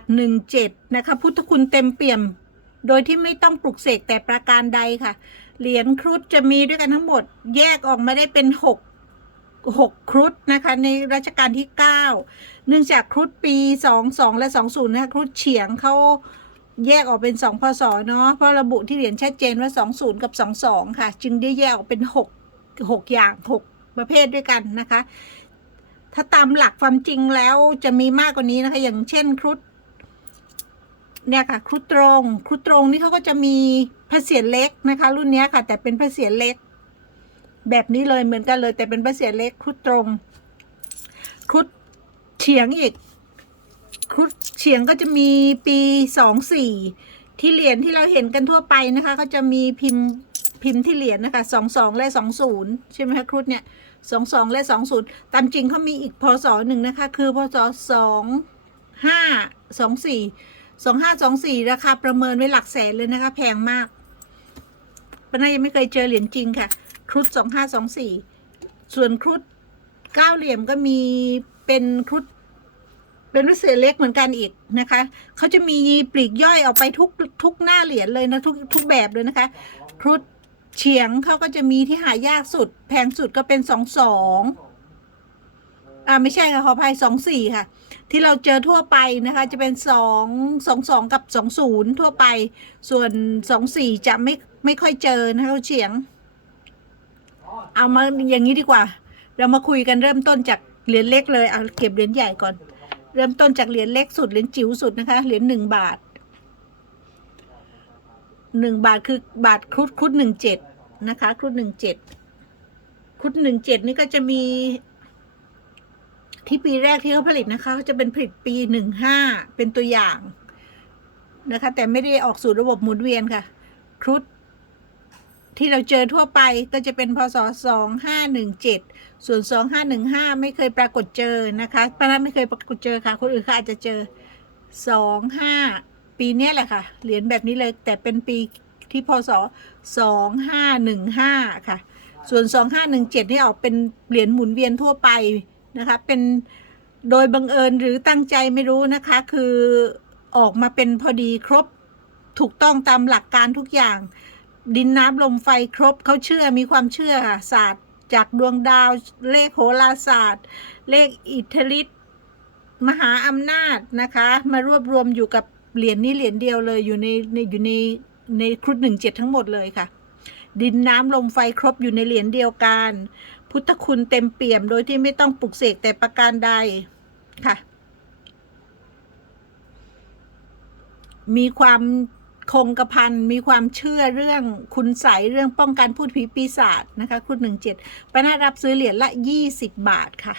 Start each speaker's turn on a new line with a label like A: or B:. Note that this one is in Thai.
A: ทหนึ่งเจ็ดนะคะ พุทธคุณเต็มเปี่ยม โดยที่ไม่ต้องปลุกเสกแต่ประการใดค่ะ เหรียญครุฑจะมีด้วยกันทั้งหมด แยกออกมาได้เป็นหกหกครุฑนะคะ ในรัชกาลที่เก้าเนื่องจากครุฑปีสองสองและสองศูนย์นะคะครุฑเฉียงเขาแยกออกเป็นสองพศเนาะเพราะระบุที่เหรียญชัดเจนว่าสองศูนย์กับสองสองค่ะ จึงได้แยกออกเป็นหกหกอย่างหกประเภทด้วยกันนะคะ ถ้าตามหลักความจริงแล้วจะมีมากกว่านี้นะคะ อย่างเช่นครุฑ เนี่ยค่ะครุฑตรงครุฑตรงนี่เขาก็จะมีพระเศียรเล็กนะคะ รุ่นนี้ค่ะ แต่เป็นพระเศียรเล็ก แบบนี้เลยเหมือนกันเลย แต่เป็นพระเศียรเล็กครุฑตรงครุฑเฉียงอีกครุฑเฉียงก็จะมีปีสองสี่ที่เหรียญที่เราเห็นกันทั่วไปนะคะเขาจะมีพิมพ์พิมพ์ที่เหรียญนะคะสองสองและสองศูนย์ใช่ไหมคะครุฑเนี่ยสองสองและสองศูนย์ตามจริงเขามีอีกพศหนึ่งนะคะ คือพศสองห้าสองสี่ สองห้าสองสี่ราคาประเมินไว้หลักแสนเลยนะคะ แพงมากปนายังไม่เคยเจอเหรียญจริงค่ะ ครุฑสองห้าสองสี่ส่วนครุฑเก้าเหลี่ยมก็มีเป็นครุฑเป็นวิเศษเล็กเหมือนกันอีกนะคะ เขาจะมีปลีกย่อยออกไปทุกทุกหน้าเหรียญเลยนะทุกทุกแบบเลยนะคะ ครุฑเฉียงเขาก็จะมีที่หายากสุด แพงสุดก็เป็นสองสองอ่าไม่ใช่ค่ะขออภัยสองสี่ค่ะ ที่เราเจอทั่วไปนะคะ จะเป็นสองสองสองกับสองศูนย์ทั่วไป ส่วนสองสี่จะไม่ไม่ค่อยเจอนะคะเฉียง เอามาอย่างนี้ดีกว่า เรามาคุยกันเริ่มต้นจากเหรียญเล็กเลยเอาเก็บเหรียญใหญ่ก่อน เริ่มต้นจากเหรียญเล็กสุดเหรียญจิ๋วสุดนะคะเหรียญหนึ่งบาทหนึ่งบาทคือบาทครุฑครุฑหนึ่งเจ็ดนะคะครุฑหนึ่งเจ็ดครุฑหนึ่งเจ็ดนี่ก็จะมี ที่ปีแรกที่เขาผลิตนะคะเขาจะเป็นผลิตปีหนึ่งห้าเป็นตัวอย่างนะคะ แต่ไม่ได้ออกสู่ระบบหมุนเวียนค่ะ ครุฑที่เราเจอทั่วไปก็จะเป็นพศสองห้าหนึ่งเจ็ดส่วนสองห้าหนึ่งห้าไม่เคยปรากฏเจอนะคะปานันไม่เคยปรากฏเจอค่ะ คนอื่นเขาอาจจะเจอสองห้าปีนี้แหละค่ะ เหรียญแบบนี้เลยแต่เป็นปีที่พศสองห้าหนึ่งห้าค่ะ ส่วนสองห้าหนึ่งเจ็ดนี่ออกเป็นเหรียญหมุนเวียนทั่วไป นะคะ เป็นโดยบังเอิญหรือตั้งใจไม่รู้นะคะ คือออกมาเป็นพอดีครบถูกต้องตามหลักการทุกอย่าง ดินน้ำลมไฟครบเขาเชื่อมีความเชื่อศาสตร์จากดวงดาวเลขโหราศาสตร์ เลขอิทธิฤทธิ์มหาอำนาจนะคะ มารวบรวมอยู่กับเหรียญนี้เหรียญเดียวเลยอยู่ในในอยู่ในในครุฑหนึ่งเจ็ดทั้งหมดเลยค่ะ ดินน้ำลมไฟครบอยู่ในเหรียญเดียวกัน พุทธคุณเต็มเปี่ยมโดยที่ไม่ต้องปลุกเสกแต่ประการใดค่ะ มีความคงกระพันมีความเชื่อเรื่องคุณใสเรื่องป้องกันพูดผีปีศาจนะคะคุณหนึ่งเจ็ดปนารับซื้อเหรียญละยี่สิบบาทค่ะ